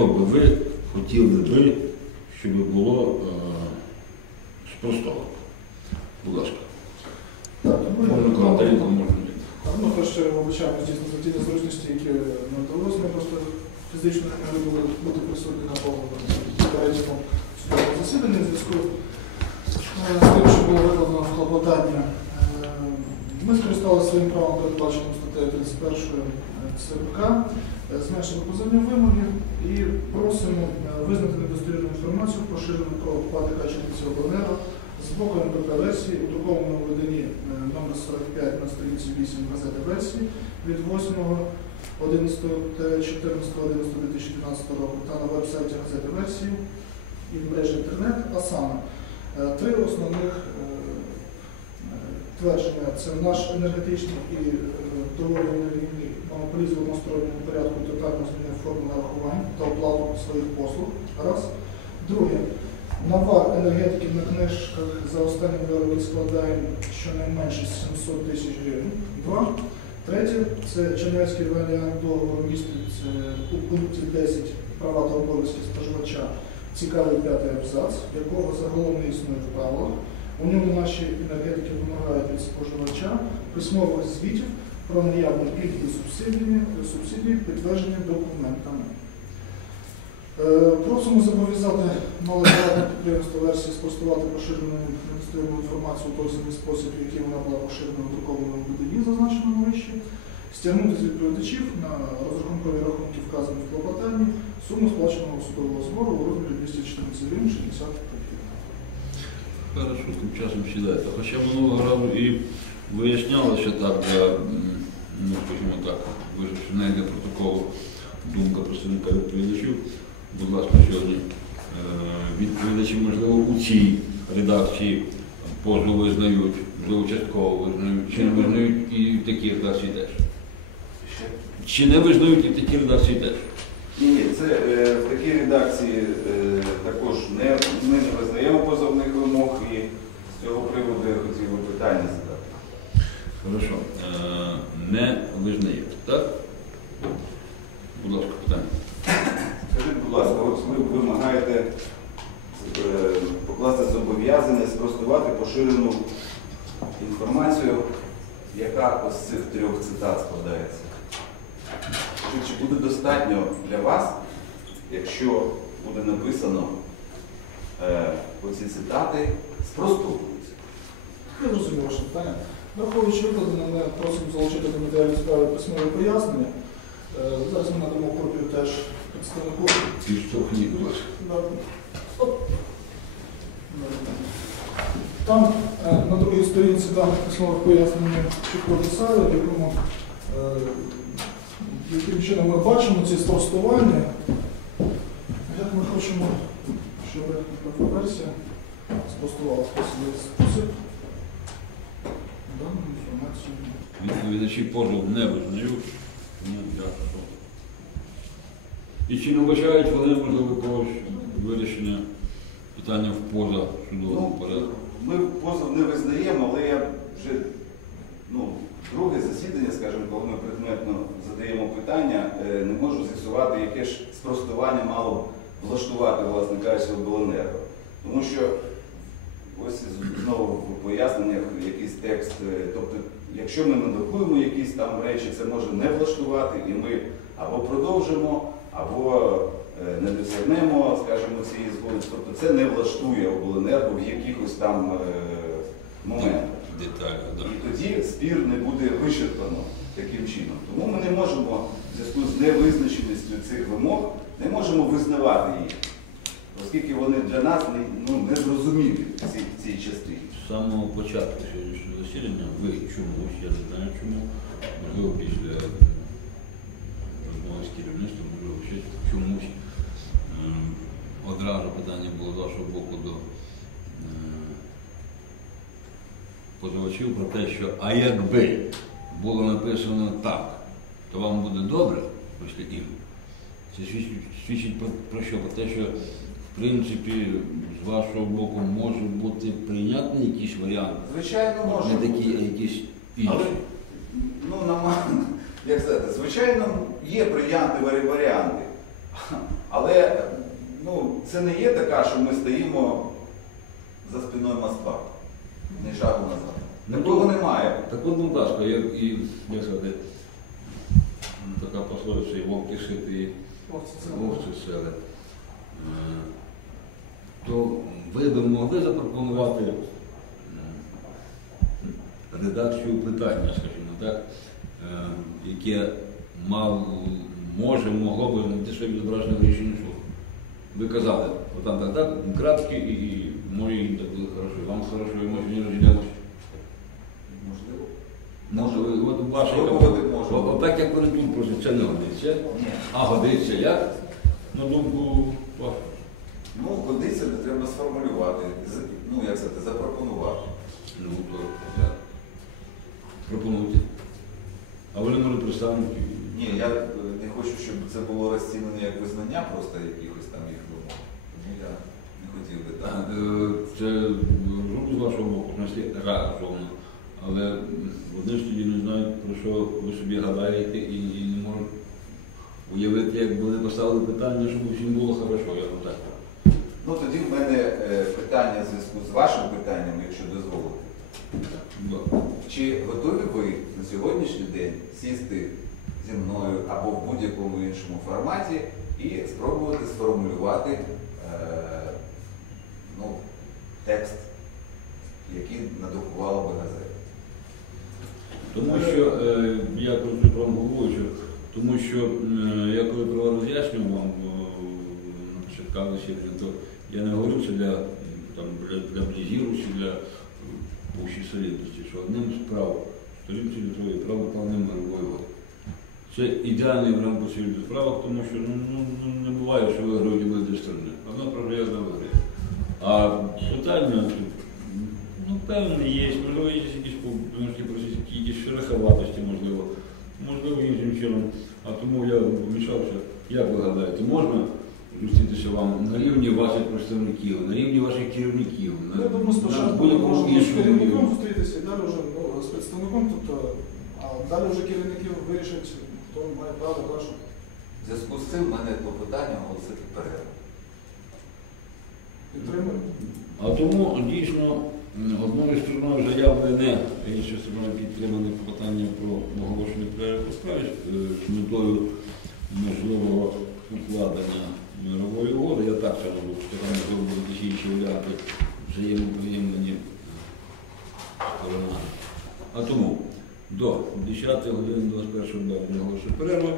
що би ви хотіли би, щоб було е, спростовано? Будь ласка. Так, ми Можна коментарі, можна. Ну, ще вибачаємо дійсно за ті незручності, які нам вдалося. Ми просто фізично не могли були бути присутні на повному судовому засіданні в зв'язку з тим, що було викладено в клопотання. Е, Ми скористалися своїм правом, передбаченим статтею 31 ЦПК, е, зменшили позовні вимоги і просимо е, визнати недостовірну інформацію, поширену про ПАТК Чернівці Обленерго з боку МПП версії у друкованому виданні е, номер 45 на сторінці 8 газети версії від 8 11 14 11 2012 року та на веб-сайті газети версії і в мережі інтернет, а саме е, три основних твердження. Це наш енергетичний і е, доволі енергійний монополізм в односторонньому порядку тотально змінив форму нарахувань та оплату своїх послуг. Раз. Друге. Навар енергетики на книжках за останні роки складає щонайменше 700 тисяч гривень. Два. Третє це Чернівецький варіант договору містить у пункті 10 права та обов'язки споживача цікавий п'ятий абзац, якого загалом не існує в правилах. У ньому наші енергетики вимагають від споживача письмових звітів про наявні і субсидії, субсидії підтверджені документами. Е, Просимо зобов'язати малоприватне підприємство версії спростувати поширену недостовірну інформацію у той самий спосіб, в який вона була поширена в друкованому виданні, зазначеному вище, стягнути з відповідачів на розрахункові рахунки, вказані в клопотанні, суму сплаченого судового збору у розмірі 214 гривень 60 копійок. Хорошо, тим часом сідаєте. Хоча минулого разу і виясняли, що так, для, ну, скажімо так, ви ж не йде протоколу думка представника відповідачів. Будь ласка, сьогодні е, відповідачі, можливо, у цій редакції позов визнають, можливо, частково визнають, чи не визнають і такі редакції теж. Чи не визнають і такі редакції теж? Ні, ні, це е, в такій редакції е, також не, ми не визнаємо позовних вимог і з цього приводу я хотів би питання задати. Хорошо. Е, не визнаєте, так? Будь ласка, питання. Скажіть, будь ласка, от ви вимагаєте е, покласти зобов'язання спростувати поширену інформацію, яка ось з цих трьох цитат складається. Чи, чи буде достатньо для вас, якщо буде написано е, оці цитати спростовуються? Я розумію ваше питання. Враховуючи викладено, ми просимо залучити до матеріалів справи письмові пояснення. Е, Зараз ми надамо копію теж представнику. Підштовхніть, будь ласка. Да. Оп. Там е, на другій сторінці даних письмових пояснень чітко писали, в якому е, яким чином ми бачимо ці спростування. Як ми хочемо, щоб версія спростувала спосіб спосіб дану інформацію. Відповідачі позов не визнають. Ну, я. І чи не вважають вони, можливо, когось вирішення питання в поза судовому Ну, порядку? Ми позов не визнаємо, але я вже ну, друге засідання, скажімо, коли ми предметно питання, е, не можу з'ясувати, яке ж спростування мало влаштувати, власне кажучи, обленерго. Тому що ось знову в поясненнях якийсь текст, е, тобто, якщо ми надрукуємо якісь там речі, це може не влаштувати, і ми або продовжимо, або е, не досягнемо, скажімо, цієї згоди. Тобто це не влаштує обленерго в якихось там моментах. Деталі, так. І тоді спір не буде вичерпано таким чином. Тому ми не можемо зв'язку з невизначеністю цих вимог не можемо визнавати їх, оскільки вони для нас ну, не зрозумілі в цій, цій частині. З самого початку сьогоднішнього засідання ви чомусь, я не знаю чому, можливо, після розмови з керівництвом, можливо, ще чомусь ем, одразу питання було з вашого боку до е, позивачів про те, що а якби було написано так, то вам буде добре після ігор. Це свідчить, свідчить про, про що? Про те, що в принципі з вашого боку може бути прийнятний якийсь варіант, Звичайно, може. не такий, а бути. якийсь Але, ну, нам, як сказати, звичайно, є прийнятні варіанти. Але ну, це не є така, що ми стоїмо за спиною москва. Не шагу назад. Такого немає. Так от, будь ласка, як і, як сказати, пословиця, і вовки шити, і вовці сели. Е, То ви б могли запропонувати м, редакцію питання, скажімо так, е, яке мав, може, могло б знайти ще відображення в рішенні суду. Ви казали, от там так, так, краткі і, і може їм так буде хорошо, вам хорошо, і може не розділялося. Може, от от так як перед тут просто це не годиться. А годиться як? На думку. Ну, годиться, де треба сформулювати, ну, як сказати, запропонувати. Ну, то як? Пропонуйте. А ви не можете представники. Ні, я е, не хочу, щоб це було розцінено як визнання просто якихось там їх вимог. Тому я не хотів би так. е, Це розумно з вашого боку, значить, разумно. Але вони ж тоді не знають, про що ви собі гадаєте і, і не можуть уявити, як вони поставили питання, щоб всім було хорошо, я вам так. Ну тоді в мене е, питання в зв'язку з вашим питанням, якщо дозволите. Да. Чи готові ви на сьогоднішній день сісти зі мною або в будь-якому іншому форматі і спробувати сформулювати е, ну, текст, який надрукувала би газета? Тому що, е, я просто про вам тому що е, я коли про роз'яснював вам е, на початку то я не говорю це для, там, для, близіру чи для пущій солідності, що одним з прав сторін цивілізованої прав виконання мирової. Це ідеальний варіант по цивільних справах, тому що ну, ну, ну, не буває, що виграють обидві сторони. Одна програє, одна виграє. А питання певне, є, можливо, є якісь помилки, якісь шероховатості, можливо, можливо, іншим чином. А тому я помішався, як ви гадаєте, можна зустрітися вам на рівні ваших представників, на рівні ваших керівників, на, Я думаю, на спочатку будь-якому можна з іншому керівником рівні. зустрітися і далі вже ну, з представником, тобто, а далі вже керівники вирішать, хто має право далі. В зв'язку з цим в мене клопотання оголосити перерву. Підтримуємо. А тому дійсно одною стороною заяви не, іншою стороною підтримане питання про оголошення перерву справі е, з метою можливого укладення мирової угоди. Я так це можу сказати, можливо, будуть інші варіанти взаємоприємлені сторонами. А тому до 10 години 21 березня оголошую перерву.